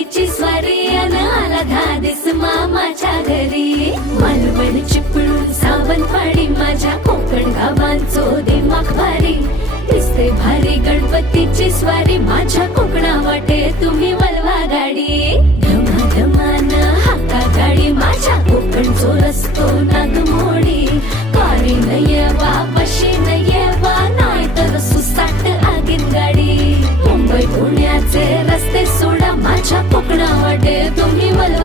गणपतीची स्वारी अन आला धादिस मामाच्या घरी. मालवण चिपळूण सावंतवाडी माझ्या कोकण गावांचो दिमाग भारी. दिसते भारी गणपतीची स्वारी माझ्या कोकणा वाटे तुम्ही वळवा गाडी.